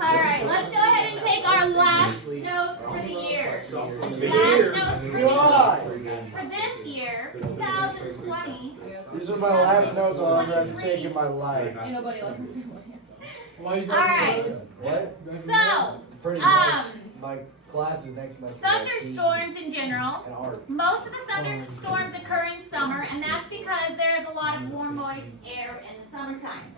Alright, let's go ahead and take our last notes for the year. Last notes for the year. For this year, 2020. These are my last notes I'll ever have to take in my life. Ain't nobody like me. Alright, What? so, Pretty much. My class is next month. thunderstorms in general. And art. Most of the thunderstorms occur in summer, and that's because there's a lot of warm, moist air in the summertime.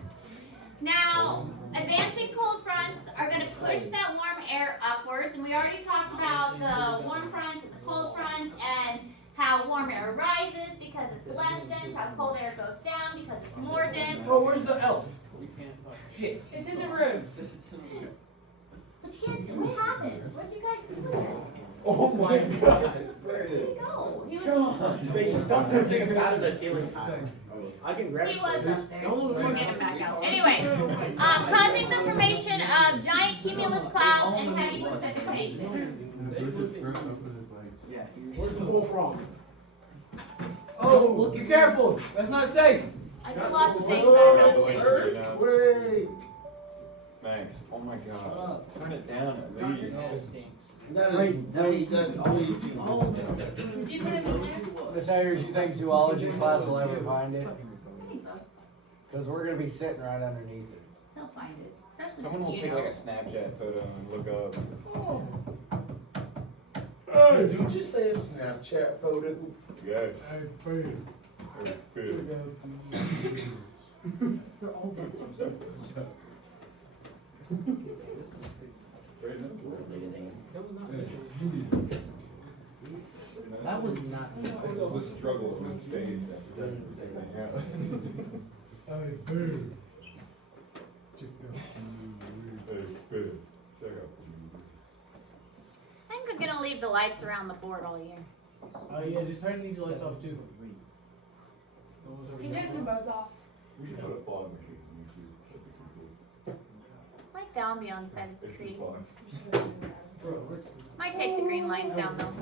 Now, advancing cold fronts are going to push that warm air upwards, and we already talked about the warm fronts and the cold fronts, and how warm air rises because it's less dense, how cold air goes down because it's more dense. Oh, where's the elf? Shit. It's in the room. But you can't see what happened. What did you guys do with it? Oh my god. Where did he go? He was, They stuffed him inside of the ceiling tile. I can grab he it. was up there. We'll get him back out. Anyway, causing the formation of giant cumulus clouds and heavy precipitation. Where's the bull from? Oh, be careful. That's not safe. I just lost the things that are Wait. Thanks. Oh my god. Turn it down at least. That is way, that's way too long. Did you put him in there? Miss Ayers, you think zoology class will ever find it? I think so. Because we're going to be sitting right underneath it. He'll find it. Especially Someone will since take you like a know. Snapchat photo and look up. Did you just say a Snapchat photo? Yes. It's good. That was not. This is the struggles on stage after everything out. It's good. Check out. I think I'm gonna leave the lights around the board all year. Oh yeah, just turn these lights off too. You turned them both off. We should put a fog machine on YouTube. I like the ambiance that it's It's created. fun. Might take the green lines down though.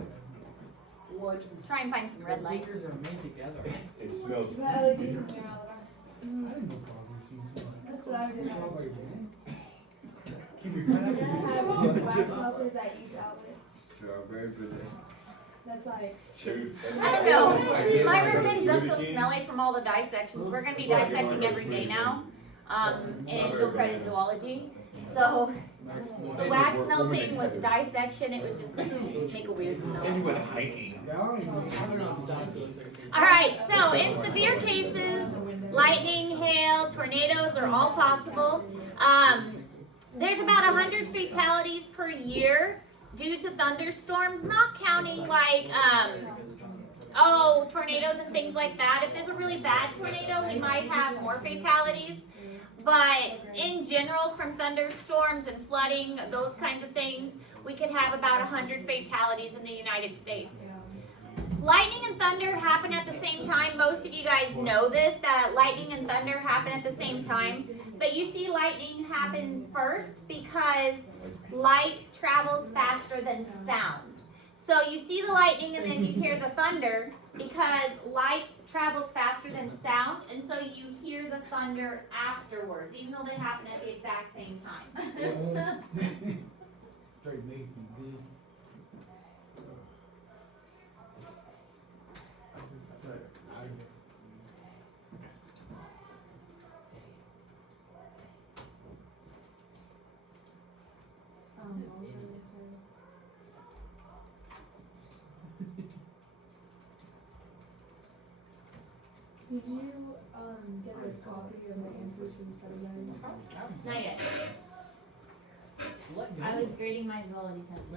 What? Try and find some red lights. Speakers are made together. It smells. You got LEDs in there all the time. I didn't know fog machines. That's what I would do. Keep your We're gonna have wax melters at each outlet. Strawberry banana. That's like. I don't know. My room ends up so smelly from all the dissections. We're gonna be dissecting every day now, in dual credit zoology. So the wax melting with dissection, it would just make a weird smell. went hiking. Alright, so in severe cases, lightning, hail, tornadoes are all possible. There's about 100 fatalities per year due to thunderstorms, not counting like, tornadoes and things like that. If there's a really bad tornado, we might have more fatalities. But in general, from thunderstorms and flooding, those kinds of things, we could have about 100 fatalities in the United States. Lightning and thunder happen at the same time. Most of you guys know this, that lightning and thunder happen at the same time. But you see lightning happen first because light travels faster than sound. So you see the lightning and then you hear the thunder because light travels faster than sound, and so you hear the thunder afterwards, even though they happen at the exact same time. Straight Nathan, dude. Did you get this copy of the answers for the seminary? Not yet. I was grading my zoology test.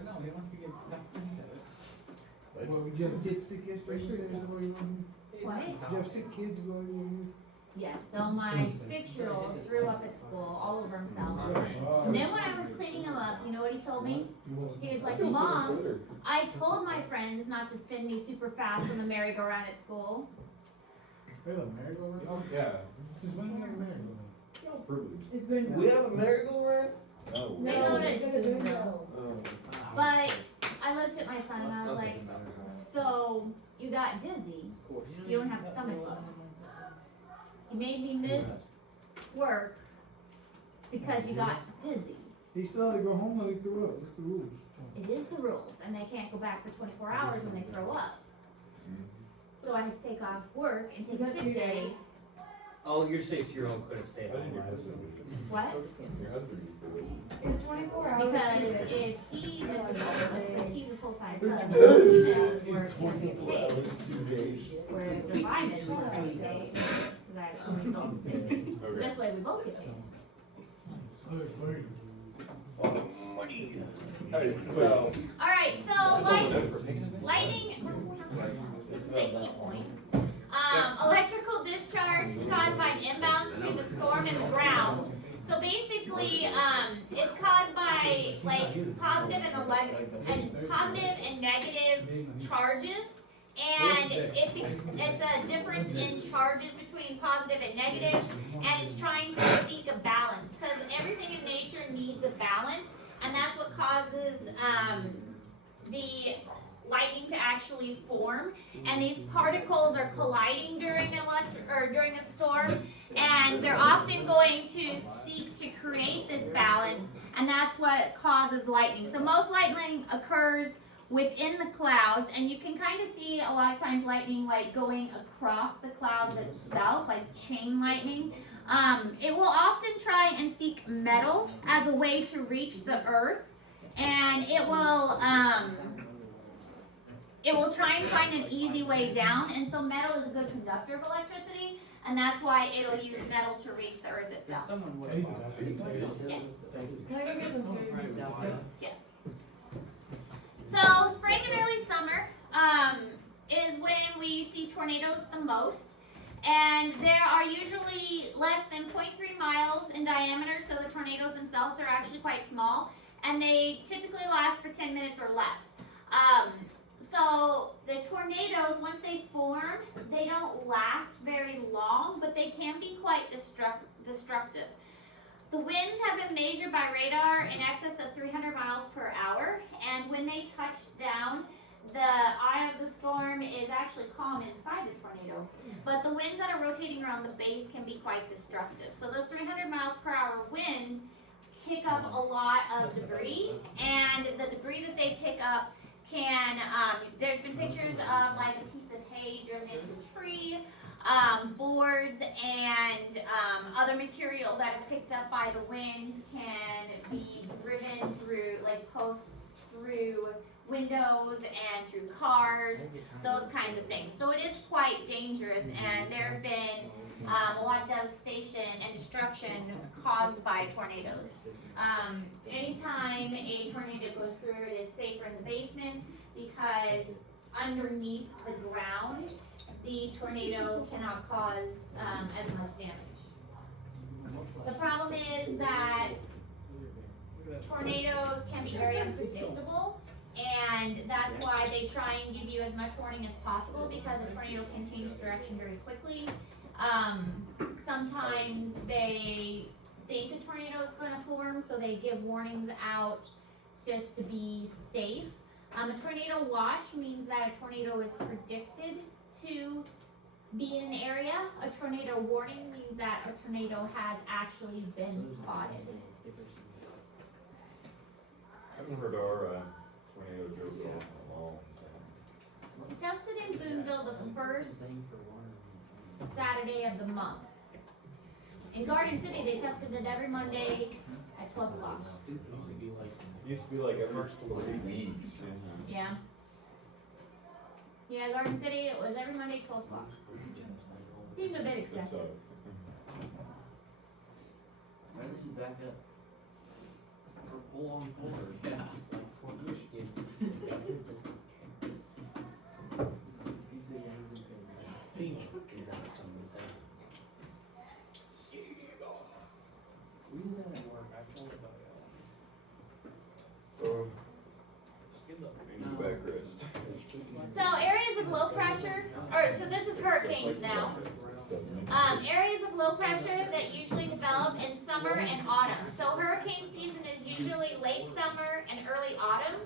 Well, did you have kids sick yesterday? What? Did you have sick kids going? Yes, so my 6-year-old threw up at school all over himself. And then when I was cleaning him up, you know what he told me? He was like, Mom, I told my friends not to spin me super fast on the merry-go-round at school. We have a merry-go-round? Oh, yeah. Since when do we have a merry-go-round? Privilege. It's been. We have a merry-go-round? No. They go to No. But I looked at my son and I was like, so you got dizzy. You don't have stomach bug. You made me miss work because you got dizzy. He still have to go home when we threw up. What's the rules? It is the rules, and they can't go back for 24 hours when they throw up. So I had to take off work and take You a got sick 2 day. days. Oh, your 6-year-old could have stayed home. What? It's 24 hours. Because 2 days. if he misses work, he's a full-time This sub. is If he misses work, It's he doesn't get 24 paid. hours, 2 days. Whereas if I miss work, I get paid. Because I have so many bills and sick days. So this way we both get paid. Well, Alright, so lightning, say key points. Electrical discharge caused by an imbalance between the storm and the ground. So basically, it's caused by like positive and negative charges. And it's a difference in charges between positive and negative, and it's trying to seek a balance, because everything in nature needs a balance, and that's what causes the lightning to actually form. And these particles are colliding during a storm, and they're often going to seek to create this balance, and that's what causes lightning. So most lightning occurs within the clouds, and you can kind of see a lot of times lightning like going across the clouds itself, like chain lightning. It will often try and seek metal as a way to reach the earth, and it will try and find an easy way down. And so metal is a good conductor of electricity, and that's why it'll use metal to reach the earth itself. Yes. Can I go get some food? Yes. So spring and early summer is when we see tornadoes the most, and there are usually less than 0.3 miles in diameter, so the tornadoes themselves are actually quite small, and they typically last for 10 minutes or less. So the tornadoes, once they form, they don't last very long, but they can be quite destructive. The winds have been measured by radar in excess of 300 miles per hour, and when they touch down, the eye of the storm is actually calm inside the tornado, but the winds that are rotating around the base can be quite destructive. So those 300 miles per hour wind pick up a lot of debris, and the debris that they pick up can, there's been pictures of like a piece of hay driven into a tree, boards and other material that is picked up by the wind can be driven through, like posts through windows and through cars, those kinds of things. So it is quite dangerous, and there have been a lot of devastation and destruction caused by tornadoes. Anytime a tornado goes through, it is safer in the basement, because underneath the ground, the tornado cannot cause as much damage. The problem is that tornadoes can be very unpredictable, and that's why they try and give you as much warning as possible, because a tornado can change direction very quickly. Sometimes they think a tornado is going to form, so they give warnings out just to be safe. A tornado watch means that a tornado is predicted to be in an area. A tornado warning means that a tornado has actually been spotted. I haven't heard our tornado joke in a long time. Tested in Boonville the first Saturday of the month. In Garden City, they tested it every Monday at 12 o'clock. It used to be like every 3 weeks. Yeah. Yeah, Garden City, it was every Monday, 12 o'clock. Seemed a bit excessive. Why did you back up? Or pull on forward? Yeah. Like Fort Michigan. He said, yeah, he's in favor. Is that what someone said? We do that at work. I told about So, we need to back rest. So areas of low pressure, so this is hurricanes now. Areas of low pressure that usually develop in summer and autumn. So hurricane season is usually late summer and early autumn.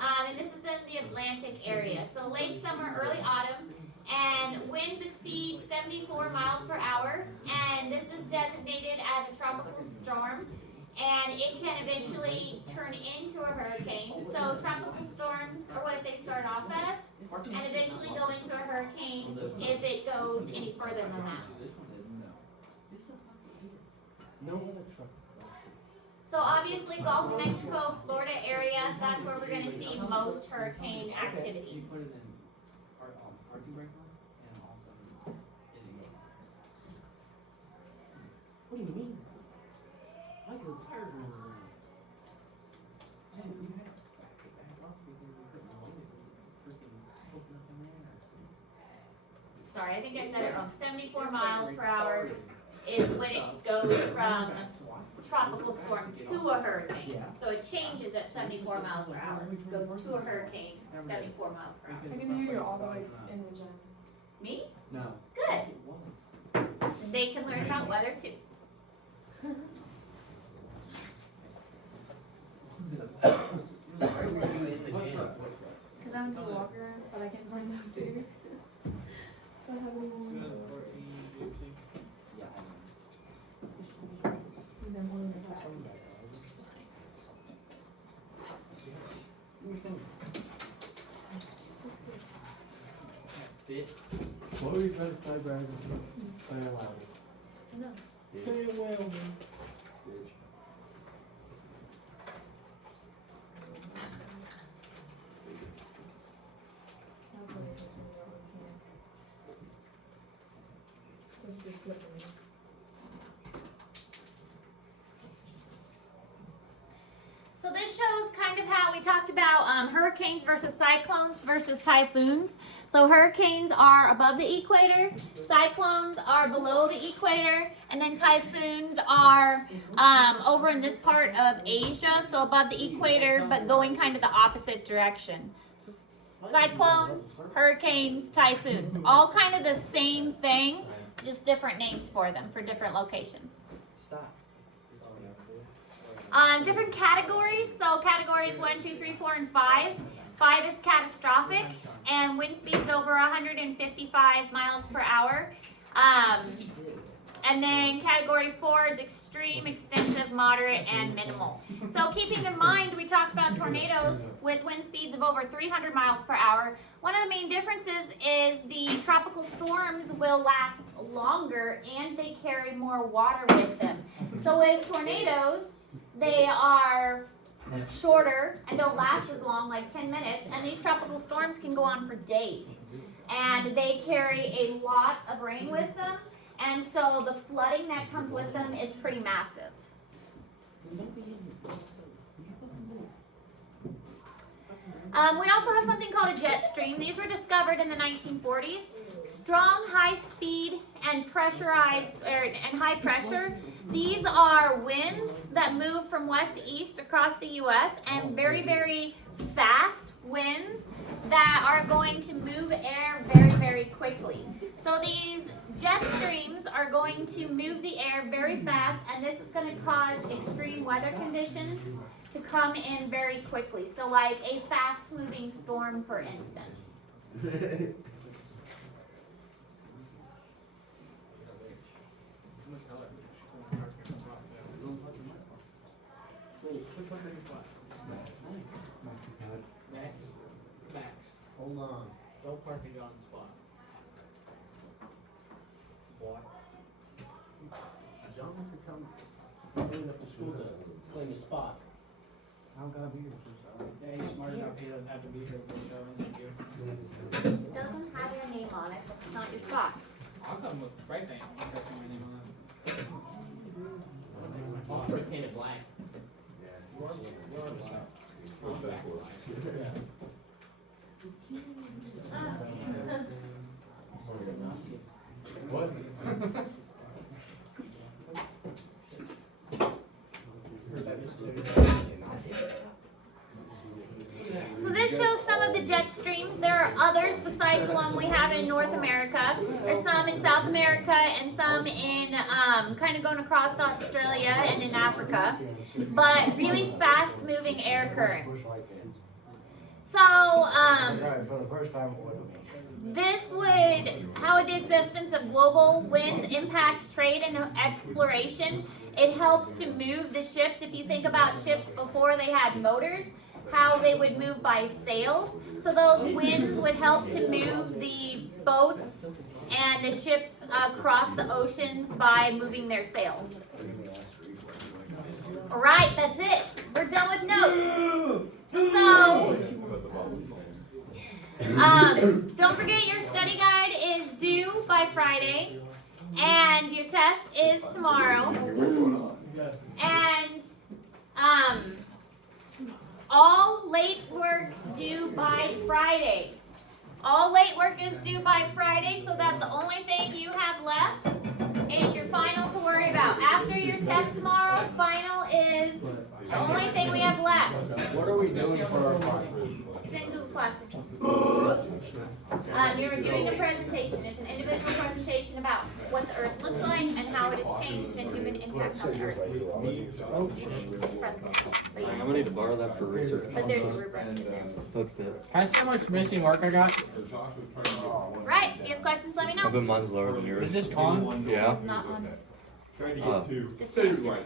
And this is in the Atlantic area. So late summer, early autumn, and winds exceed 74 miles per hour. And this is designated as a tropical storm. and it can eventually turn into a hurricane. So tropical storms are what they start off as, and eventually go into a hurricane if it goes any further than that. No other truck. So obviously Gulf of Mexico, Florida area, that's where we're gonna see most hurricane activity. You put it in parking brake on, and also in the. What do you mean? Like your tires are running. Man, you had back off because you were hurting the leg, freaking open up in there. Sorry, I think I said it wrong. 74 miles per hour is when it goes from tropical storm to a hurricane. So it changes at 74 miles per hour. It goes to a hurricane, 74 miles per hour. I can hear you all the way in the gym. Me? No. Good. It was. They can learn about weather too. Cause I went to the locker, but I can't find that food. Don't have any more. These are more than the facts. What's this? Fit. What were you trying to say, Brandon? Say it loud. No. Say it well, man. I'll play this one while we can. Let's just flip it. So this shows kind of how we talked about hurricanes versus cyclones versus typhoons. So hurricanes are above the equator, cyclones are below the equator, and then typhoons are over in this part of Asia, so above the equator, but going kind of the opposite direction. So cyclones, hurricanes, typhoons, all kind of the same thing, just different names for them, for different locations. Stop. Different categories. So categories 1, 2, 3, 4, and 5. 5 is catastrophic, and wind speeds over 155 miles per hour. And then category 4 is extreme, extensive, moderate, and minimal. So keeping in mind, we talked about tornadoes with wind speeds of over 300 miles per hour. One of the main differences is the tropical storms will last longer and they carry more water with them. So with tornadoes, they are shorter and don't last as long, like 10 minutes, and these tropical storms can go on for days. And they carry a lot of rain with them, and so the flooding that comes with them is pretty massive. We also have something called a jet stream. These were discovered in the 1940s. Strong, high speed, and pressurized, and high pressure. These are winds that move from west to east across the U.S. and very, very fast winds that are going to move air very, very quickly. So these jet streams are going to move the air very fast, and this is going to cause extreme weather conditions to come in very quickly. So like a fast-moving storm, for instance. Max. Hold on. Don't park it on the spot. Boy. John wants to come early enough to school to claim his spot. I'm gonna be here for some. Yeah, he's smart enough, he doesn't have to be here for the show, thank you. It doesn't have your name on it, but it's not your spot. I'll come with spray paint, I'm pressing my name on it. Oh, spray painted black. You are black. What's that for? What? So this shows some of the jet streams. There are others besides the one we have in North America. There's some in South America and some in kind of going across Australia and in Africa. But really fast moving air currents. So For the first time, it wasn't me. this would, how would the existence of global winds impact trade and exploration? It helps to move the ships. If you think about ships before they had motors, how they would move by sails. So those winds would help to move the boats and the ships across the oceans by moving their sails. All right, that's it. We're done with notes. So, don't forget your study guide is due by Friday, and your test is tomorrow. And all late work due by Friday. All late work is due by Friday, so that the only thing you have left is your final to worry about. After your test tomorrow, final is the only thing we have left. What are we doing for our final? It's in Google Classroom. You're reviewing a presentation. It's an individual presentation about what the Earth looks like and how it has changed and human impact on the Earth. It's presentation. But I'm yeah. gonna need to borrow that for research. But there's a rubric in there. Would fit. Can I see how much missing work I got? Right, if you have questions, let me I know. bet mine's lower than yours. Is this on? Yeah. It's not on. Trying to Oh. get to. It's disconnected. Alright.